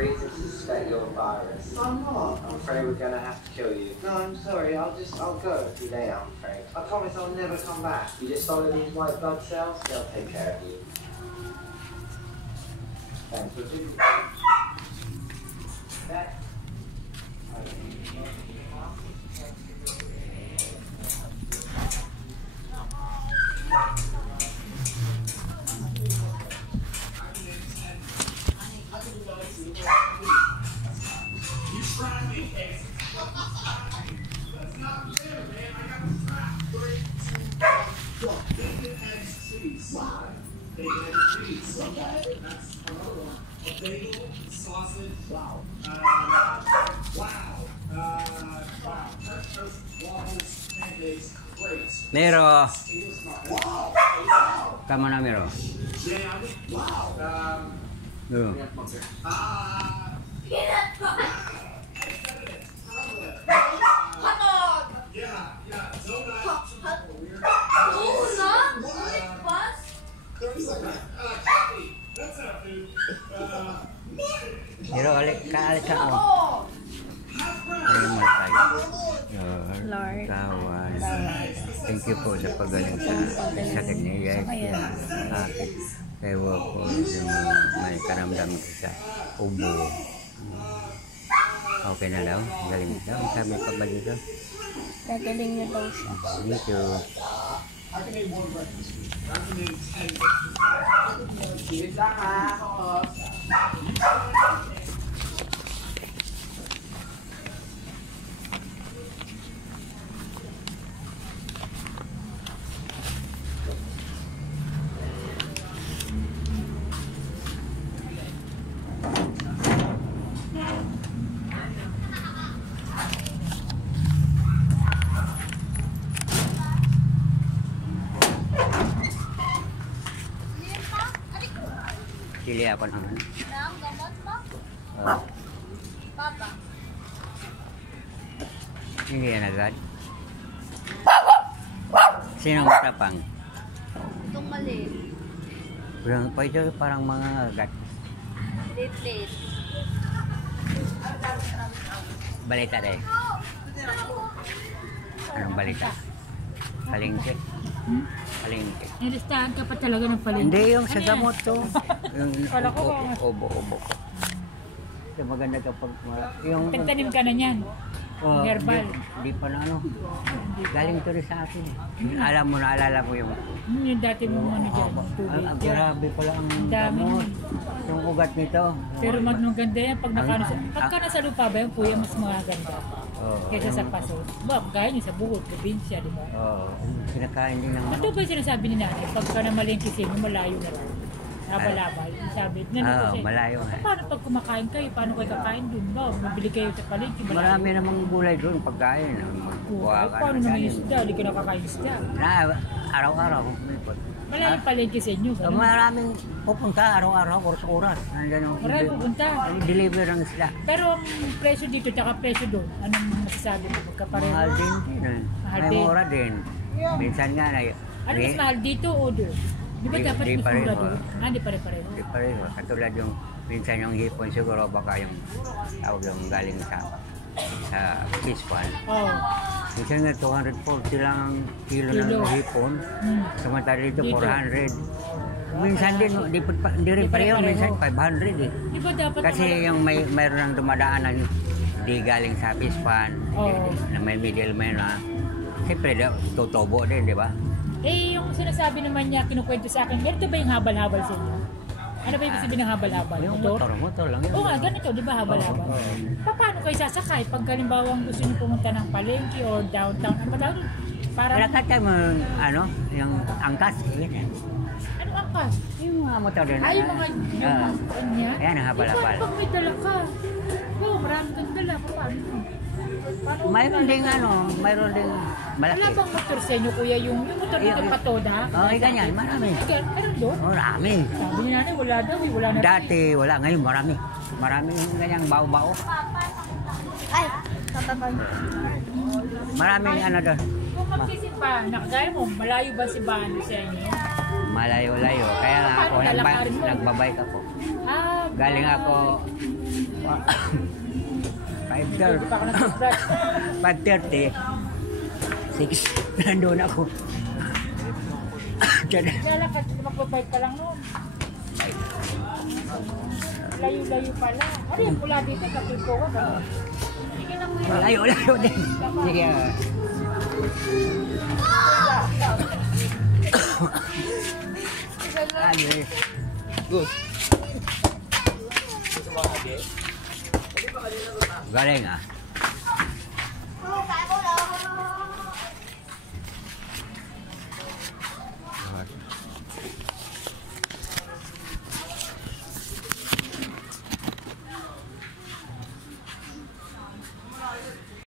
reason to suspect you're a virus. I'm not. I'm afraid we're gonna have to kill you. No, I'm sorry. I'll go a few days, I'm afraid. I promise I'll never come back. You just follow these white blood cells, they'll take care of you. Thanks for visiting. Miro. Kamu na Miro. Miro, alik ka mo. Lord. Kawan. Thank you po sa pagaling sa sakit niya. Ewa po yung may karamdam ko sa ubo. Okay na daw? Galing daw? Sabi pa ba dito? Gagaling niya daw siya. Thank you. Wait lang ha. Pili ako naman. Nang gamot mo? Papa. Hindi yan agad. Sinong matapang? Itong maliit. Pa ito parang mga agat. Late. Balita dahil. Anong balita? Palengke. Palengke. Nilistahan ka pa talaga ng palengke. Hindi yung sa gamot to. Yung Kala ko obo. Ito maganda kapag yung Pagtanim ka na niyan. Herbal. Di pa na ano. Galing to rin sa akin. Alam mo, naalala mo yung Yung dati mo ano dyan. Tubig dyan. grabe pala ang Dami gamot. nun. Yung ugat nito. Pero maganda yan pag pagka nasa lupa ba yung kuya mas maganda. Kaysa sa paso. Gaya niyo sa bukod, probinsya, di ba? Oo. Kinakain din ng Ito ba yung sinasabi ni nanay? Pagka na malingkisin mo, malayo na lang. Labalabay. Sabi, malayo nga. Paano pag kumakain kayo? Paano kayo kakain dun? Ba? Mabili kayo sa palengke. Marami namang gulay doon pagkain. Paano naman yung isda? Hindi ka nakakain isda. Araw-araw. Malayo palengke sa inyo. Ganun. Maraming pupunta araw-araw, oras-oras. Nandiyan yung Marami pupunta. deliver ng isda. Pero ang presyo dito tsaka presyo doon, anong masasabi mo? Pagkapareho? Mahal din. Mahal May din. mura din. Minsan nga na. Ano mas mahal dito o doon? Di ba dapat Di mas pareho. mura doon? Di pare-pareho. Di pareho. Katulad yung minsan yung hipon siguro baka yung tawag yung galing sa fish pan. Oo. Minsan nga 240 lang ang kilo ng hipon. Samantala dito 400. Minsan din, hindi rin pareho. Minsan 500 eh. Di ba dapat Kasi yung mayroon ng dumadaanan di galing sa fish pan, na may middleman na siyempre tutubo din, di ba? Eh, yung sinasabi naman niya, kinukwento sa akin, ganito ba yung habal-habal sa inyo? Ano ba yung sabihin ng habal-habal? Yung motor lang yun. Oo nga, ganito, di ba habal-habal? Paano kayo sasakay? Pag halimbawa gusto niyo pumunta ng palengke or downtown, ano ba tawag? Parang, Kaya ka mo, yung angkas, yun. ano angkas? Yung mga motor din. Ay, yung mga kanya. Ayan ang habal-habal. Pag may dala ka, marami kang dala, paano? Mayroon din mayroon din malaki. Wala bang motor sa inyo, kuya? Yung motor dito patoda? Oo, ganyan, marami. Meron doon? Marami. Sabi ni nanay, wala daw, wala na. Dati, wala. Ngayon, marami. Marami yung ganyang bao-bao. Ay, tatabag. Maraming doon. Kung magsisimba, nakagaya mo, malayo ba si Bano sa inyo? Malayo-layo. Kaya nga ako, nagbabike ako. Galing ako 5:30. Hindi pa ako nag-brush. 5:30. 6. Nandun ako. Diyan. Lalakad, magpapayt ka lang noon. Layo-layo pala. Ano yung pula dito sa Tulpo ko? Sige lang mo yun. Layo din. Sige. Ano eh. Good. Galing ah.